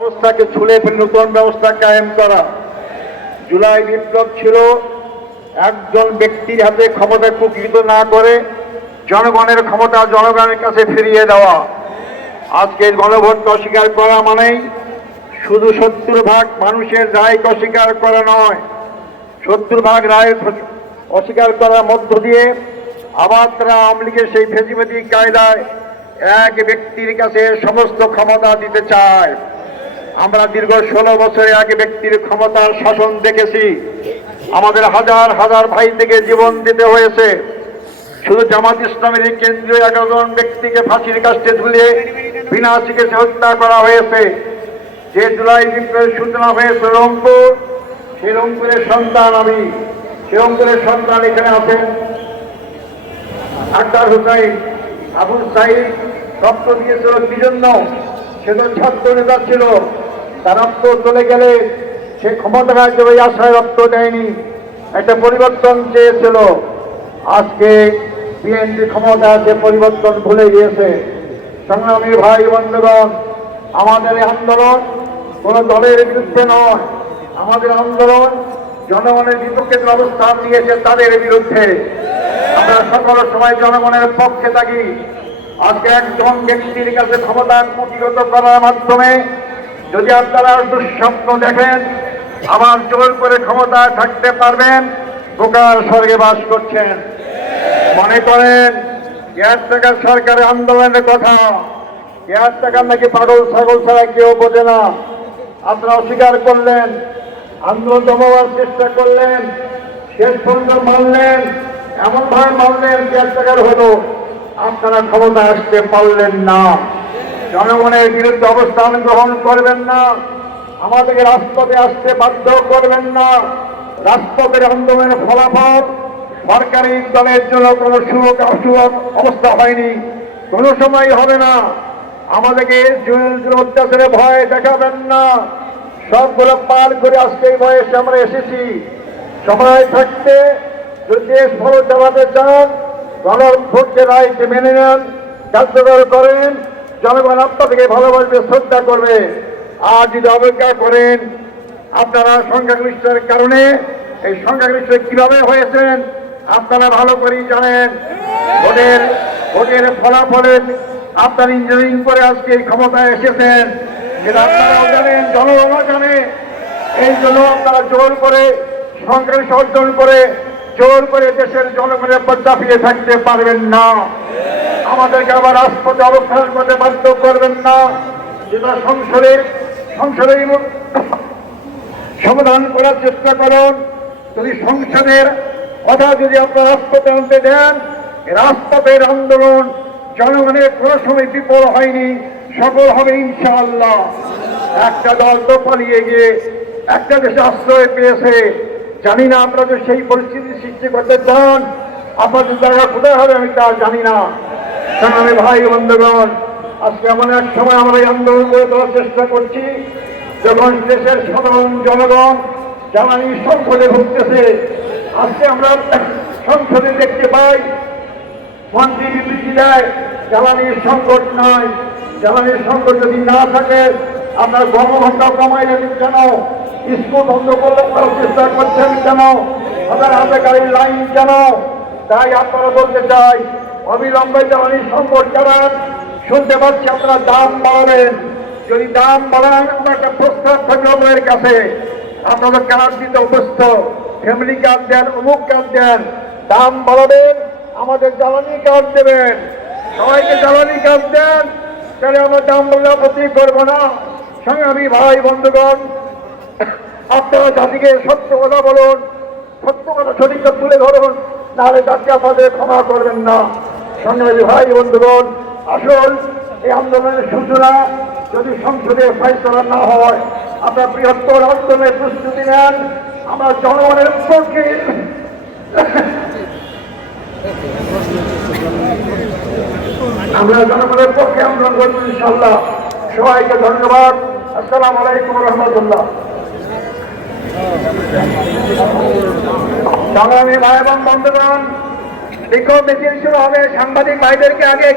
ব্যবস্থাকে ছুলে ফেলে নতুন ব্যবস্থা কায়েম করা। জুলাই বিপ্লব ছিল একজন ব্যক্তির হাতে ক্ষমতা কুক্ষিগত না করে জনগণের ক্ষমতা জনগণের কাছে ফিরিয়ে দেওয়া। আজকে গণভোটকে অস্বীকার করা মানেই শুধু 70% মানুষের রায়কে অস্বীকার করা নয়, 70% রায় অস্বীকার করার মধ্য দিয়ে আবার তারা আওয়ামী লীগের সেই ফেসিবাদী কায়দায় এক ব্যক্তির কাছে সমস্ত ক্ষমতা দিতে চায়। আমরা দীর্ঘ 16 বছরে এক ব্যক্তির ক্ষমতার শাসন দেখেছি। আমাদের হাজার হাজার ভাই থেকে জীবন দিতে হয়েছে। শুধু জামাত ইসলামের কেন্দ্রীয় 11 জন ব্যক্তিকে ফাঁসির কাস্টে ঝুলিয়ে বিনা চিকিৎসা হত্যা করা হয়েছে। যে জুলাই বিপ্লবের সূচনা হয়েছে রংপুর, সেই রংপুরের সন্তান আমি। সেই রংপুরের সন্তান এখানে আছেন আক্তার হুসাইন, আবু সাইদ। রক্ত দিয়েছিল কি জন্য? সে তো ছাত্র নেতা ছিল। তার রক্ত চলে গেলে সে ক্ষমতায় যাবে আশায় রক্ত দেয়নি, একটা পরিবর্তন চেয়েছিল। আজকে বিএনপি ক্ষমতা আছে, পরিবর্তন ভুলে গিয়েছে। সংগ্রামী ভাই বন্ধুগণ, আমাদের আন্দোলন কোন দলের বিরুদ্ধে নয়, আমাদের আন্দোলন জনগণের বিপক্ষে অবস্থান নিয়েছে তাদের বিরুদ্ধে। আমরা সকল সময় জনগণের পক্ষে থাকি। আজকে একজন ব্যক্তির কাছে ক্ষমতা কুক্ষিগত করার মাধ্যমে যদি আপনারা দুঃস্বপ্ন দেখেন আবার জোর করে ক্ষমতায় থাকতে পারবেন, বোকার স্বর্গে বাস করছেন। মনে করেন কেয়ারটেকার সরকারের আন্দোলনের কথা, কেয়ারটেকার নাকি পাগল ছাগল ছাড়া কেউ বোঝে না। আপনারা অস্বীকার করলেন, আন্দোলন দমাবার চেষ্টা করলেন, শেষ পর্যন্ত মানলেন, এমন ভাবে মানলেন কেয়ারটেকার হলো। আপনারা ক্ষমতা আসতে পারলেন না। জনগণের বিরুদ্ধে অবস্থান গ্রহণ করবেন না, আমাদেরকে রাজপথে আসতে বাধ্য করবেন না। রাজপথের আন্দোলনের ফলাফল সরকারি দলের জন্য কোনো শুভ অবস্থা হয়নি, কোনো সময় হবে না। আমাদেরকে জুল অত্যাচারে ভয় দেখাবেন না। সবগুলো পার করে আজকে এই বয়সে আমরা এসেছি। সময় থাকতে যদি দেশ ভালো চালাতে চান, গণভোটকে রায়কে মেনে নেন, কার্যকর করেন, জনগণ আপনাদেরকে ভালোবাসবে, শ্রদ্ধা করবে। আর যদি অপেক্ষা করেন, আপনারা সংখ্যাগরিষ্ঠের কারণে, এই সংখ্যাগরিষ্ঠ কিভাবে হয়েছেন আপনারা ভালো করেই জানেন। ভোটের ফলাফলে আপনারা ইঞ্জিনিয়ারিং করে আজকে এই ক্ষমতায় এসেছেন, এটা আপনারাও জানেন, জনগণও জানে। এই জন্য আপনারা জোর করে সংখ্যাগরিষ্ঠ অর্জন করে জোর করে দেশের জনগণের পর চাপিয়ে থাকতে পারবেন না। আমাদেরকে আবার রাজপথে অবস্থান করতে বাধ্য করবেন না। যেটা সংসদে সমাধান করার চেষ্টা করুন। যদি সংসদের কথা যদি আপনারা রাজপথে আনতে দেন, রাজপথের আন্দোলন জনগণের কোনো সময় বিফল হয়নি, সফল হবে ইনশাআল্লাহ। একটা দল তো পালিয়ে গিয়ে একটা দেশে আশ্রয় পেয়েছে। জানি না আপনারা যদি সেই পরিস্থিতি সৃষ্টি করতে চান আপনাদের জায়গা কোথায় হবে আমি তা জানি না। আমি ভাই বন্ধুগণ, আজকে এমন এক সময় আমরা এই আন্দোলন করে দেওয়ার চেষ্টা করছি যখন দেশের সাধারণ জনগণ জ্বালানি সংকটে ভুগতেছে। আজকে আমরা সংসদে দেখতে পাই মন্ত্রী বিবৃতি দেয় জ্বালানির সংকট নয়। জ্বালানির সংকট যদি না থাকে আপনার কর্মঘণ্টা কমাইলেন কেন? স্কুল বন্ধ করলে করার চেষ্টা করছেন কেন? আপনার হাতে গাড়ির লাইন কেন? তাই আপনারা বলতে চাই অবিলম্বে জ্বালানির সংকট কাটান। শুনতে পাচ্ছি আপনারা দাম বাড়াবেন। যদি দাম বাড়ান, আপনার একটা প্রস্তাব থাকবে ওদের কাছে, আপনাদের কার্ড দিতে অভ্যস্ত, ফ্যামিলি কার্ড দেন, অমুক কার্ড দেন, দাম বাড়াবেন, আমাদের জ্বালানি কার্ড দেবেন, সবাইকে জ্বালানি কার্ড দেন, তাহলে আমরা দাম বললে আপত্তি করবো না। সংগ্রামী ভাই বন্ধুগণ, আপনারা জাতিকে সত্য কথা বলুন, সত্য কথা সঠিকটা তুলে ধরুন, নাহলে জাতি আপনাদের ক্ষমা করবেন না। সংগ্রামী ভাই বন্ধুগণ, আসল এই আন্দোলনের সূচনা যদি সংসদে ফয়সালা না হয়, আপনারা বৃহত্তর আন্দোলনের প্রস্তুতি নেন। আমরা জনগণের পক্ষে আন্দোলন করব ইনশাআল্লাহ। সবাইকে ধন্যবাদ। আসসালামু আলাইকুম রহমতুল্লাহ। সংগ্রামী ভাই এবং বন্ধুগণ, বিক্ষোভ মিছিল শুরু হবে। সাংবাদিক ভাইদেরকে আগে